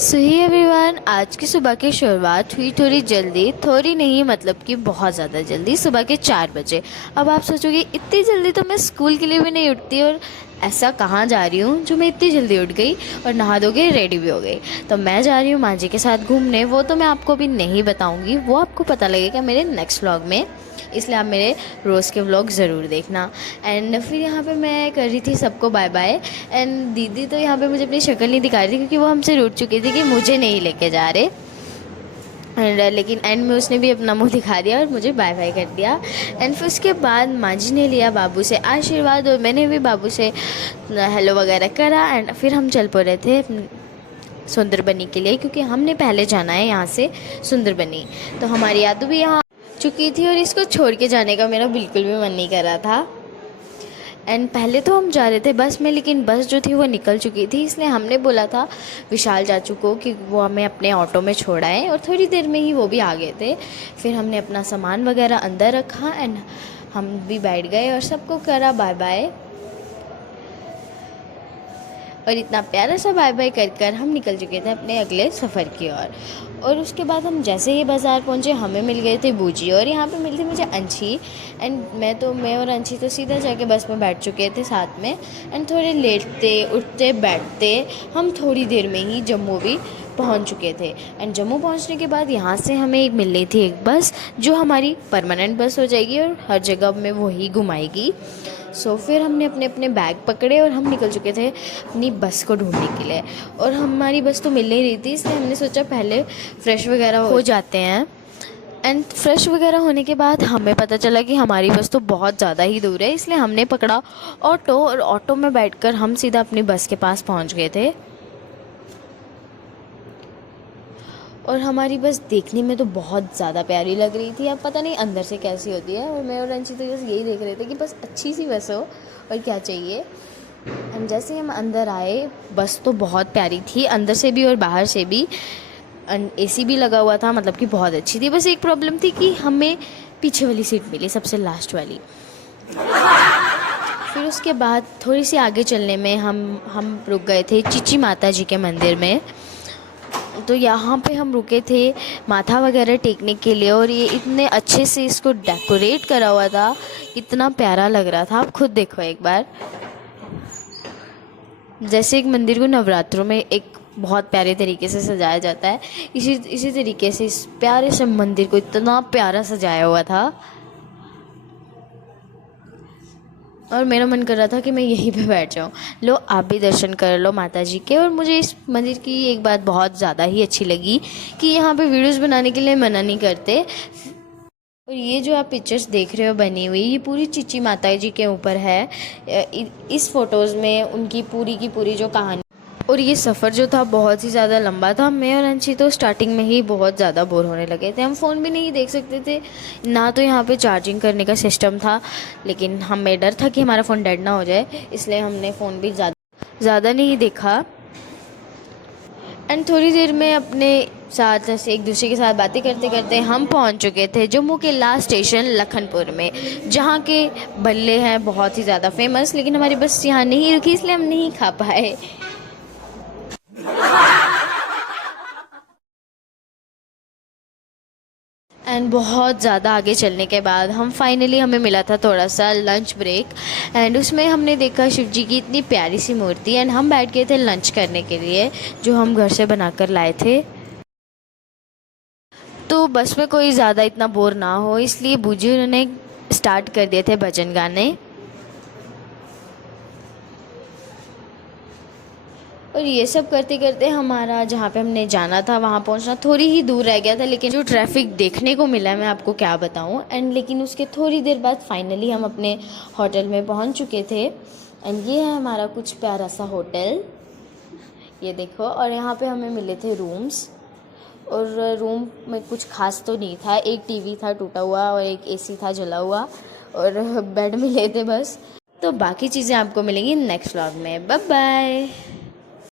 सो ही everyone, आज की सुबह की शुरुआत हुई थोड़ी जल्दी, थोड़ी नहीं मतलब कि बहुत ज़्यादा जल्दी, सुबह के 4 बजे। अब आप सोचोगे इतनी जल्दी तो मैं स्कूल के लिए भी नहीं उठती, और ऐसा कहाँ जा रही हूँ जो मैं इतनी जल्दी उठ गई और नहा धो के रेडी भी हो गई। तो मैं जा रही हूँ माँ जी के साथ घूमने। वो तो मैं आपको भी नहीं बताऊँगी, वो आपको पता लगेगा मेरे नेक्स्ट व्लॉग में, इसलिए आप मेरे रोज़ के व्लॉग ज़रूर देखना। एंड फिर यहाँ पे मैं कर रही थी सबको बाय बाय। एंड दीदी तो यहाँ पे मुझे अपनी शक्ल नहीं दिखा रही थी, क्योंकि वो हमसे रूठ चुकी थी कि मुझे नहीं लेके जा रहे। लेकिन एंड में उसने भी अपना मुंह दिखा दिया और मुझे बाय बाय कर दिया। एंड फिर उसके बाद माँ जी ने लिया बाबू से आशीर्वाद, और मैंने भी बाबू से हेलो वगैरह करा। एंड फिर हम चल पड़े थे सुंदरबनी के लिए, क्योंकि हमने पहले जाना है यहाँ से सुंदरबनी। तो हमारी यादू भी यहाँ चुकी थी और इसको छोड़ के जाने का मेरा बिल्कुल भी मन नहीं कर रहा था। एंड पहले तो हम जा रहे थे बस में, लेकिन बस जो थी वो निकल चुकी थी, इसलिए हमने बोला था विशाल चाचू को कि वो हमें अपने ऑटो में छोड़ाएं, और थोड़ी देर में ही वो भी आ गए थे। फिर हमने अपना सामान वगैरह अंदर रखा एंड हम भी बैठ गए और सबको करा बाय बाय। और इतना प्यारा सा बाय बाय कर कर हम निकल चुके थे अपने अगले सफ़र की ओर। और उसके बाद हम जैसे ही बाज़ार पहुँचे, हमें मिल गए थे बूजी, और यहाँ पे मिली थी मुझे अंशी। एंड मैं और अंशी तो सीधा जाके बस में बैठ चुके थे साथ में। एंड थोड़े लेटते उठते बैठते हम थोड़ी देर में ही जम्मू भी पहुंच चुके थे। एंड जम्मू पहुंचने के बाद यहाँ से हमें एक मिलनी थी एक बस, जो हमारी परमानेंट बस हो जाएगी और हर जगह में वही घुमाएगी। सो फिर हमने अपने अपने बैग पकड़े और हम निकल चुके थे अपनी बस को ढूंढने के लिए। और हमारी बस तो मिल नहीं रही थी, इसलिए हमने सोचा पहले फ़्रेश वगैरह हो जाते हैं। एंड फ्रेश वगैरह होने के बाद हमें पता चला कि हमारी बस तो बहुत ज़्यादा ही दूर है, इसलिए हमने पकड़ा ऑटो, और ऑटो में बैठकर हम सीधा अपनी बस के पास पहुंच गए थे। और हमारी बस देखने में तो बहुत ज़्यादा प्यारी लग रही थी, अब पता नहीं अंदर से कैसी होती है। और मैं और अंशी तो बस यही देख रहे थे कि बस अच्छी सी बस हो, और क्या चाहिए। हम जैसे हम अंदर आए, बस तो बहुत प्यारी थी अंदर से भी और बाहर से भी। एसी भी लगा हुआ था, मतलब कि बहुत अच्छी थी। बस एक प्रॉब्लम थी कि हमें पीछे वाली सीट मिली, सबसे लास्ट वाली। फिर उसके बाद थोड़ी सी आगे चलने में हम रुक गए थे चिची माता जी के मंदिर में। तो यहाँ पे हम रुके थे माथा वगैरह टेकने के लिए, और ये इतने अच्छे से इसको डेकोरेट करा हुआ था, इतना प्यारा लग रहा था। आप खुद देखो एक बार, जैसे एक मंदिर को नवरात्रों में एक बहुत प्यारे तरीके से सजाया जाता है, इसी तरीके से इस प्यारे से मंदिर को इतना प्यारा सजाया हुआ था। और मेरा मन कर रहा था कि मैं यहीं पे बैठ जाऊँ। लो आप भी दर्शन कर लो माता जी के। और मुझे इस मंदिर की एक बात बहुत ज़्यादा ही अच्छी लगी कि यहाँ पे वीडियोस बनाने के लिए मना नहीं करते। और ये जो आप पिक्चर्स देख रहे हो बनी हुई, ये पूरी चिची माता जी के ऊपर है। इस फ़ोटोज़ में उनकी पूरी की पूरी जो कहानी। और ये सफ़र जो था बहुत ही ज़्यादा लंबा था। मैं और अंशी तो स्टार्टिंग में ही बहुत ज़्यादा बोर होने लगे थे, हम फ़ोन भी नहीं देख सकते थे, ना तो यहाँ पे चार्जिंग करने का सिस्टम था। लेकिन हमें डर था कि हमारा फ़ोन डेड ना हो जाए, इसलिए हमने फ़ोन भी ज़्यादा नहीं देखा। एंड थोड़ी देर में अपने साथ ऐसे एक दूसरे के साथ बातें करते करते हम पहुंच चुके थे जम्मू के लास्ट स्टेशन लखनपुर में, जहां के भल्ले हैं बहुत ही ज़्यादा फेमस। लेकिन हमारी बस यहाँ नहीं रुकी, इसलिए हम नहीं खा पाए। एंड बहुत ज़्यादा आगे चलने के बाद हमें मिला था थोड़ा सा लंच ब्रेक। एंड उसमें हमने देखा शिव जी की इतनी प्यारी सी मूर्ति। एंड हम बैठ गए थे लंच करने के लिए, जो हम घर से बनाकर लाए थे। तो बस में कोई ज़्यादा इतना बोर ना हो, इसलिए बूजी उन्होंने स्टार्ट कर दिए थे भजन गाने। और ये सब करते करते हमारा जहाँ पे हमने जाना था वहाँ पहुँचना थोड़ी ही दूर रह गया था। लेकिन जो ट्रैफिक देखने को मिला मैं आपको क्या बताऊँ। एंड लेकिन उसके थोड़ी देर बाद फाइनली हम अपने होटल में पहुँच चुके थे। एंड ये है हमारा कुछ प्यारा सा होटल, ये देखो। और यहाँ पे हमें मिले थे रूम्स, और रूम में कुछ खास तो नहीं था, एक टीवी था टूटा हुआ और एक एसी था जला हुआ, और बेड मिले थे बस। तो बाकी चीज़ें आपको मिलेंगी नेक्स्ट व्लॉग में। Bye bye.